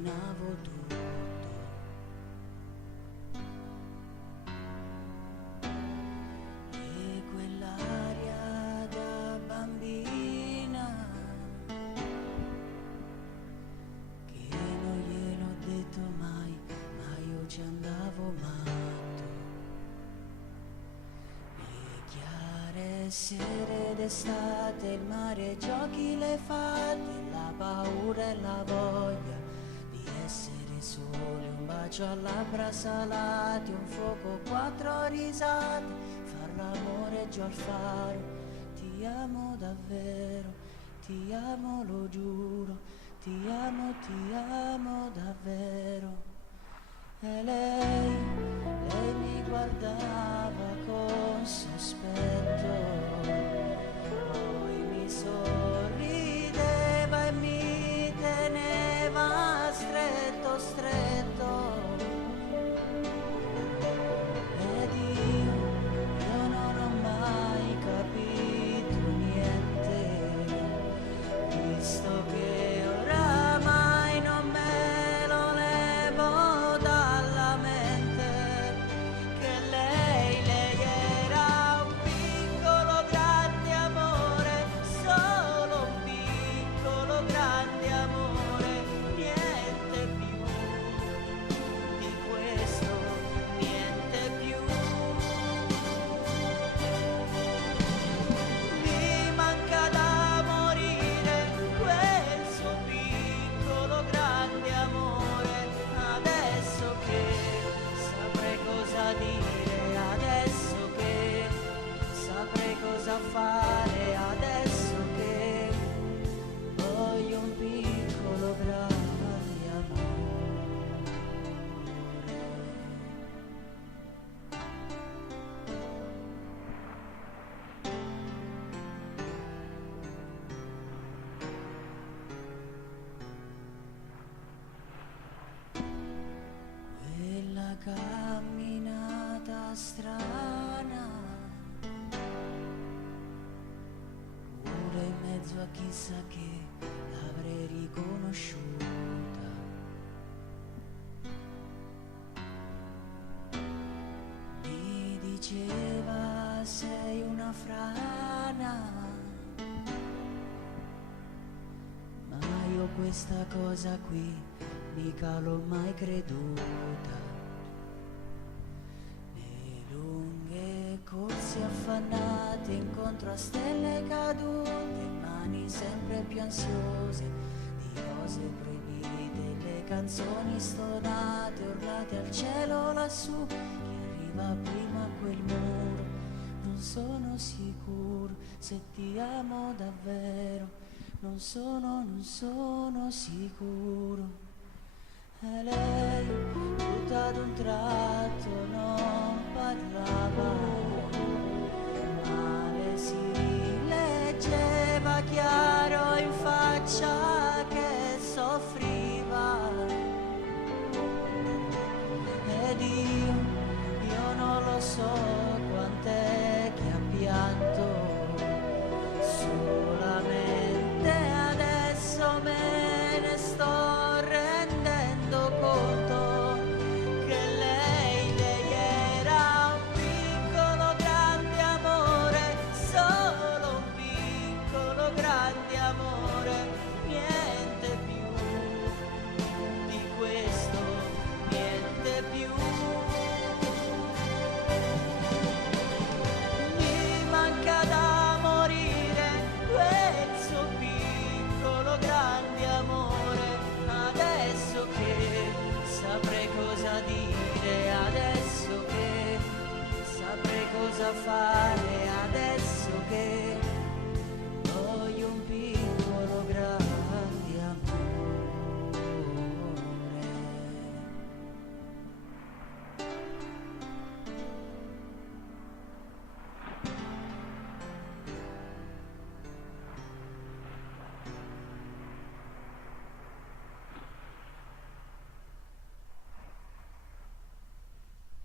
immaginavo tutto. E quell'aria da bambina che non gliel'ho detto mai, ma io ci andavo matto. Le chiare sere d'estate, il mare, giochi, le fate, la paura e la voglia di essere soli, un bacio a labbra salate, un fuoco, quattro risate, far l'amore giù al faro. Ti amo davvero, ti amo, lo giuro, ti amo davvero. E lei mi guardava con sospetto, poi mi sorrideva e mi teneva stretto, stretto. Ed io non ho mai capito niente, visto che oramai non me lo levo dalla mente, che lei era un piccolo grande amore, solo un piccolo grande amore, niente più di questo, niente più. Mi manca da morire quel suo piccolo grande amore, adesso che saprei cosa dire, adesso che saprei cosa fare, adesso che voglio un piccolo grande amore. Quella camminata strana, pure in mezzo a chissà che, l'avrei riconosciuta. Mi diceva sei una frana, ma io questa cosa qui mica l'ho mai creduta. Le lunghe corse affannate incontro a stelle cadute, mani sempre più ansiose di cose proibite, le canzoni stonate urlate al cielo lassù. Chi arriva prima a quel muro, non sono sicuro se ti amo davvero, non sono sicuro. E lei tutta ad un tratto